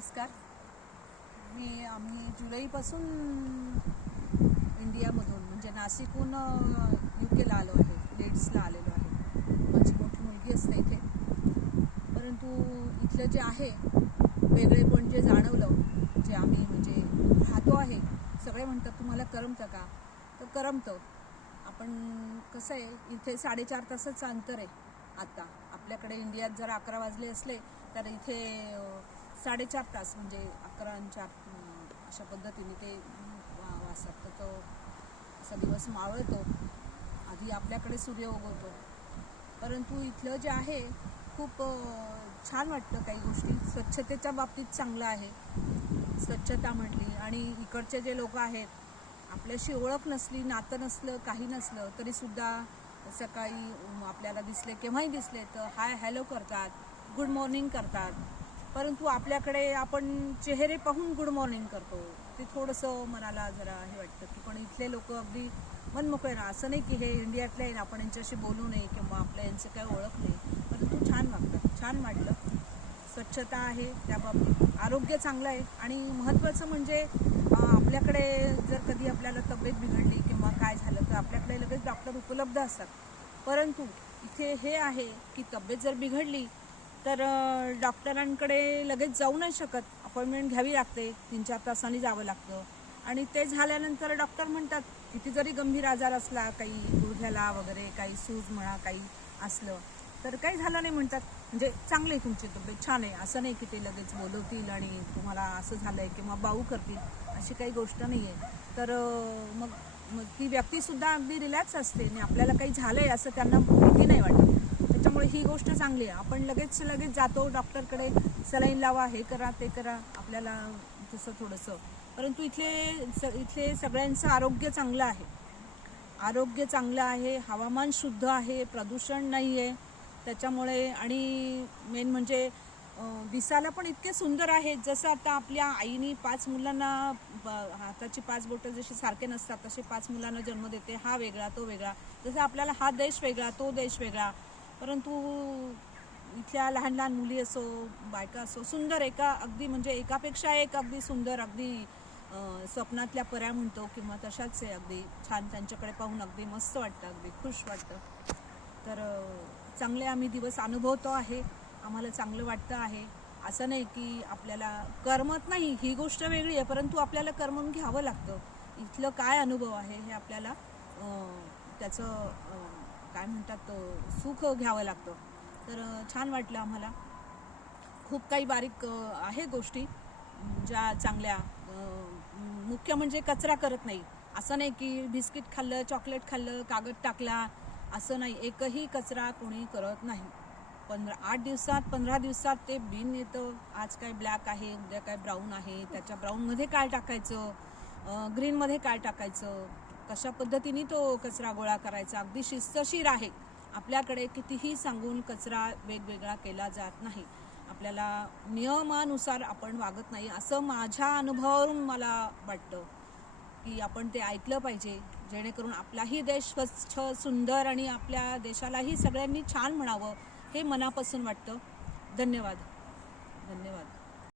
नमस्कार. मी आम्ही जुलैपासून इंडियामधून म्हणजे नाशिकहून यू केला आलो आहे लेड्सला आलेलो आहे. माझी मोठी मुलगी असते इथे. परंतु इथलं जे आहे वेगळेपण जे जाणवलं जे आम्ही म्हणजे राहतो आहे सगळे म्हणतात तुम्हाला करमतं का? तर करमतं. आपण कसं आहे इथे साडेचार तासाचं अंतर आहे आता. आपल्याकडे इंडियात जर अकरा वाजले असले तर इथे साडेचार तास म्हणजे अकरा आणि चार अशा पद्धतीने ते वा- तर तो असा दिवस मावळतो. आधी आपल्याकडे सूर्य उगवतो परंतु इथलं जे आहे खूप छान वाटतं काही गोष्टी. स्वच्छतेच्या बाबतीत चांगलं आहे. स्वच्छता म्हटली. आणि इकडचे जे लोक आहेत आपल्याशी ओळख नसली नातं नसलं काही नसलं तरी सुद्धा सकाळी आपल्याला दिसले केव्हाही दिसले तर हाय हॅलो करतात. गुड मॉर्निंग करतात. परंतु आपल्याकडे आपण चेहरे पाहून गुड मॉर्निंग करतो. ते थोडंसं मनाला जरा हे वाटतं की पण इथले लोक अगदी मनमोकळे ना असं नाही की हे इंडियातले आहे आपण यांच्याशी बोलू नये किंवा आपल्या यांचं काय ओळख नाही. परंतु छान वागतात छान वाटलं स्वच्छता आहे त्या बाबतीत आरोग्य चांगलं आहे आणि महत्त्वाचं म्हणजे आपल्याकडे जर कधी आपल्याला तब्येत बिघडली किंवा काय झालं तर आपल्याकडे लगेच डॉक्टर उपलब्ध असतात. परंतु इथे हे आहे की तब्येत जर बिघडली तर डॉक्टरांकडे लगेच जाऊ नाही शकत. अपॉइंटमेंट घ्यावी लागते. तीन चार तासांनी जावं लागतं. आणि ते झाल्यानंतर डॉक्टर म्हणतात किती जरी गंभीर आजार असला काही गुडघ्याला वगैरे काही सूज म्हणा काही असलं तर काही झालं नाही म्हणतात. म्हणजे चांगले आहे तुमची तब्येत छान आहे. असं नाही की ते लगेच बोलवतील आणि तुम्हाला असं झालं आहे किंवा बाऊ करतील अशी काही गोष्ट नाही आहे. तर मग मग ती व्यक्तीसुद्धा अगदी रिलॅक्स असते आणि आपल्याला काही झालं आहे असं त्यांना भीती नाही वाटत. त्यामुळे ही गोष्ट चांगली आहे. आपण लगेच लगेच जातो डॉक्टरकडे सलाईन लावा हे करा ते करा. आपल्याला तसं थोडंसं. परंतु इथले स इथले सगळ्यांचं आरोग्य चांगलं आहे. आरोग्य चांगलं आहे हवामान शुद्ध आहे प्रदूषण नाही आहे त्याच्यामुळे आणि मेन म्हणजे दिसायला पण इतके सुंदर आहेत. जसं आता आपल्या आईने पाच मुलांना ब- हाताची पाच बोटं जशी सारखे नसतात तसे पाच मुलांना जन्म देते. हा वेगळा तो वेगळा. जसं आपल्याला हा देश वेगळा तो देश वेगळा. परंतु इथल्या लहान लहान मुली असो बायका असो सुंदर एका अगदी म्हणजे एकापेक्षा एक अगदी सुंदर अगदी स्वप्नातल्या पर्या म्हणतो किंवा तशाच आहे अगदी छान त्यांच्याकडे पाहून अगदी मस्त वाटतं अगदी खुश वाटतं. तर चांगले आम्ही दिवस अनुभवतो आहे आम्हाला चांगलं वाटतं आहे. असं नाही की आपल्याला करमत नाही ही गोष्ट वेगळी आहे परंतु आपल्याला करमून घ्यावं लागतं. इथलं काय अनुभव आहे हे आपल्याला त्याचं काय म्हणतात सुख घ्यावं लागतं. तर छान वाटलं आम्हाला. खूप काही बारीक आहे गोष्टी ज्या चांगल्या मुख्य म्हणजे कचरा करत नाही. असं नाही की बिस्किट खाल्लं चॉकलेट खाल्लं कागद टाकला असं नाही. एकही कचरा कोणी करत नाही. पंधरा आठ दिवसात पंधरा दिवसात ते बिन येतं. आज काय ब्लॅक आहे उद्या काय ब्राऊन आहे. त्याच्या ब्राऊनमध्ये काय टाकायचं? ग्रीनमध्ये काय टाकायचं? कशा पद्धतीने तो कचरा गोळा करायचा? अगदी शिस्तशीर आहे. आपल्याकडे कितीही सांगून कचरा वेगवेगळा केला जात नाही. आपल्याला नियमानुसार आपण वागत नाही असं माझ्या अनुभवावरून मला वाटतं की आपण ते ऐकलं पाहिजे. जेणेकरून आपलाही देश स्वच्छ सुंदर आणि आपल्या देशालाही सगळ्यांनी छान म्हणावं हे मनापासून वाटतं. धन्यवाद. धन्यवाद.